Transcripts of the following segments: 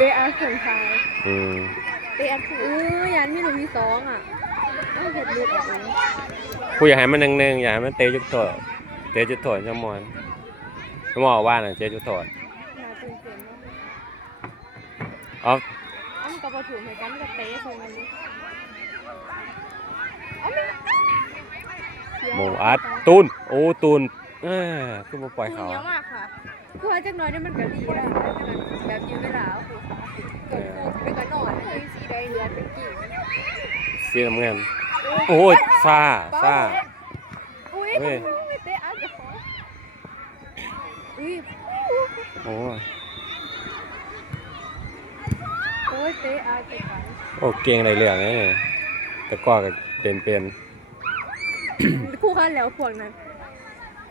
เตะอาร์เซนไทยอืมเตะอาร์เซนเออยันมีหนูมีสองอะเอาเห็ดลูกออกมากูอยากให้มันหนึ่งๆอยากให้มันเตะจุดโทษเตะจุดโทษจังมอนจังมอนว่าน่ะเตะจุดโทษน่าตื่นเต้นเนาะเอ๋อเอ้ามันก็บ่ถูกเหมือนกันมันก็เตะใส่มันนี่เอ้ามันหมูอัดตูนโอ้ตูนเออคือบ่ปล่อยเขาเยอะมากค่ะ คือว่าจักน้อยเนี่ยมันก็ดีแล้วแบบยืนเวลาโอ้โหเกิดกูไปก็นอนเลยสีแดงเหลือเป็นกิ่งสีน้ำเงินโอ้ยซ่าซ่าอุ้ยเว้ยไม่เตะอาร์เซนไทยอุ้ยโอ้ยโอ้ยเตะอาร์เซนไทยโอ้เก่งในเรื่องนี่แต่ก็ก็เป็นเป็นคู่กันแล้วพวกนั้น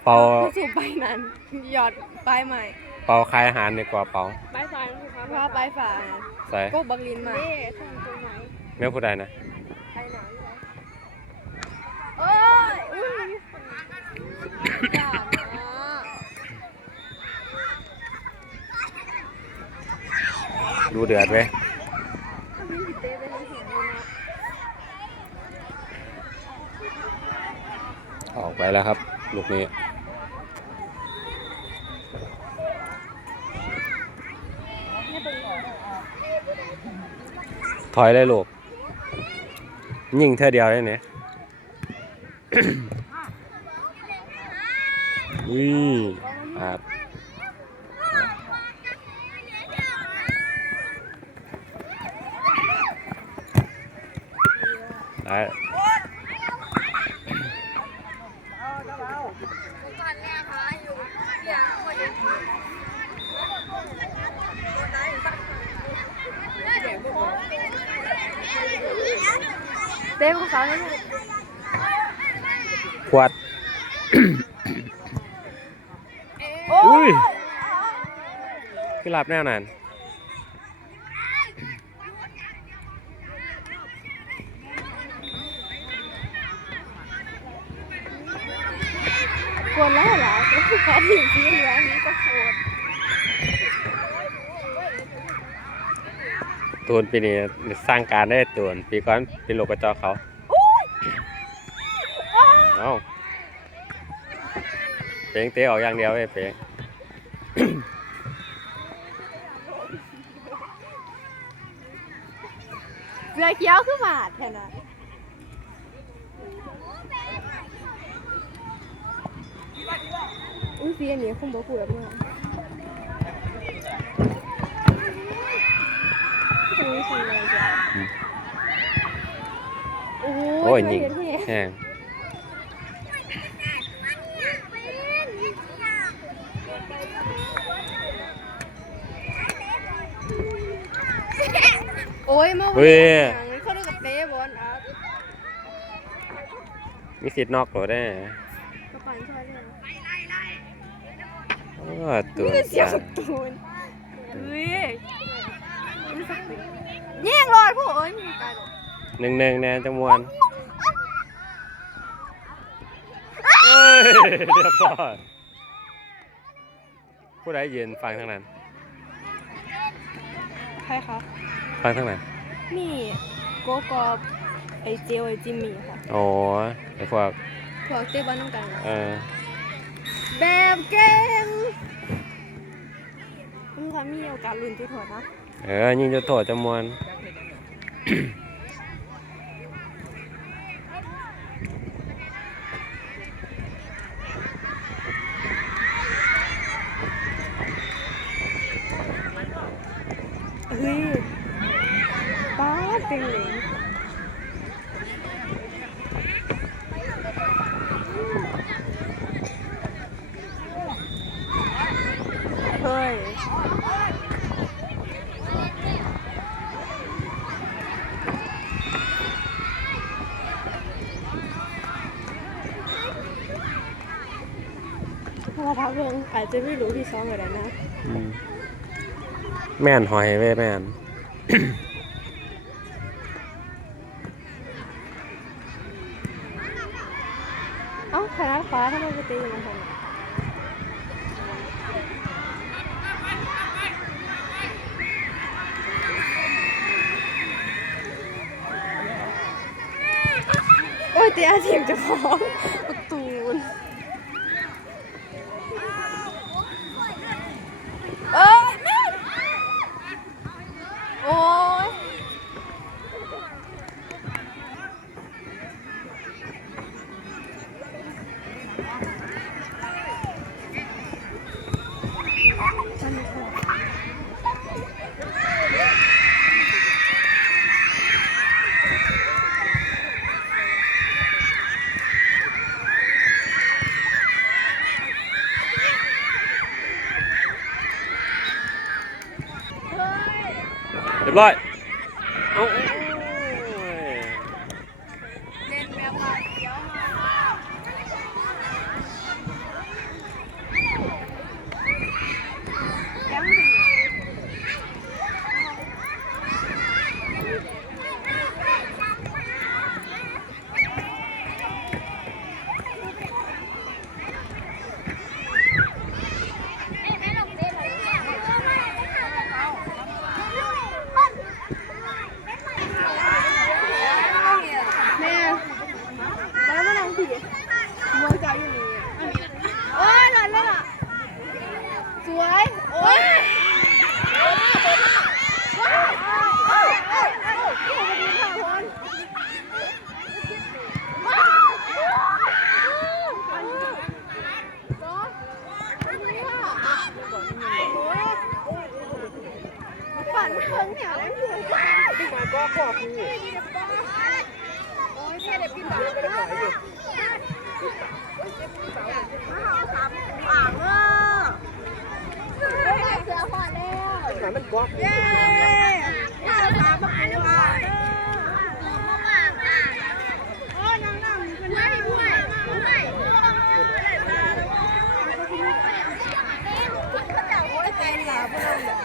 เป่าผู้สูบไปนั้นหยอดปลายใหม่เป่าคายอาหารดีกว่าเป่าปลายฝ่ายนะคะว่าปลายฝ่ายใส่ก็บังลินมาเอ๊ะทำตรงไหนแม่ผู้ใดนะใครหนาโอ้ยอุ้ยอย่านะดูเดือดเว้ยถ้ามีสิเต้ไปให้เห็นเลยนะออกไปแล้วครับ ลูกนี้ อยเลยลูก ยิงเท่าเดียวได้เนี่ยอุ้ยอาดได้ กันแน่ค่ะอยู่เดี๋ยวคนเดียว เต้ของเขาเนี่ยขวด โอ้อุ้ยยคือหลับแน่นอนกวนแล้วเหรอก็คือเขาถึงสีเหลืองนี้ก็โคต ตูนปีนี้สร้างการได้ตูนปีก่อนเป็นโลกกระจอกเขาเอ้าเปงเตะออกอย่างเดียวเว้ยเปงเสือเขียวคือหมาดแค่นั้นอุ้ยสีอันนี้คงบอกกูแบบว่าจะมีคนอะไรจ้ะ โอ้โอ้ยเธยิงเห็นแฮะแห้งโอ้ยมาเฮ้ยงเขาดูกับเตะบอลอะมีสิทธิ์นอกตัวได้กระปั่นช่วยด้วยนะโอ้ตูนี่นคือเสียงสตูนเฮ้ยนี่สักปีแย่งรอดพวกเอ้ยไมีการหรอกหนึ่งหนึ่งแน่จังมวนเฮ้ยเรียบร้อยผู้ใดยืนฟังทั้งนั้น ใครคะฟังทั้งนั้น นี่โกกอบไอเจลไอจิมมี่ค่ะโอ้ไอ้พวกพวกเตะบอลน้ำกันนะเออแบบเก่งมึงทำมีโอกาสลุ้นจุดโทษนะ เออยิงจะถอดจำมวนเฮ้ยป้าดเป็นเหลง เพิ่อาจจะไม่รู้ที่ซ้อมอะไรนะแม่นหอยเว้แม่น เอ้าขนาดขวาทำไมไปตีอยู่มันทำนโอ้ยเตียเสียงจะฟ้อง รียบร้อยเอ้า เล่นแบบว่าเดี๋ยวยังถึง แม่แล้วมาลองผีมัวใจอยู่นี่โอ้ยหล่นแล้วล่ะ สวย โอ้ย ปั่นเครื่องเนี่ยแล้วอยู่ที่มาก็ขอบคุณโอ้ยแค่เด็กพี่บ่าวไปได้อยู่อ่างอะเสือพอแล้วมันก๊อกเย้ข้าวสามมาปูอะโอ้ยนั่งนั่งเป็นไม่ด้วยโอ้ยใจหลาพวกเราเนี่ย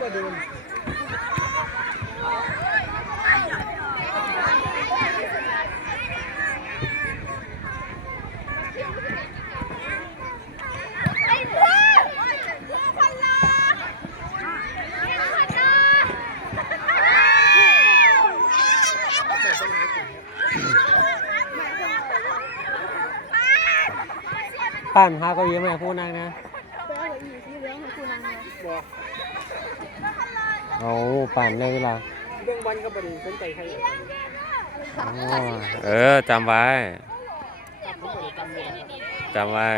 มาดู ป้านหาเก็ยิ้มให้ผู้นั่งนะบอกเอาป่านได้เวลาเรื่องบอลก็บริสนใจใครอ๋อเออจำไว้จำไว้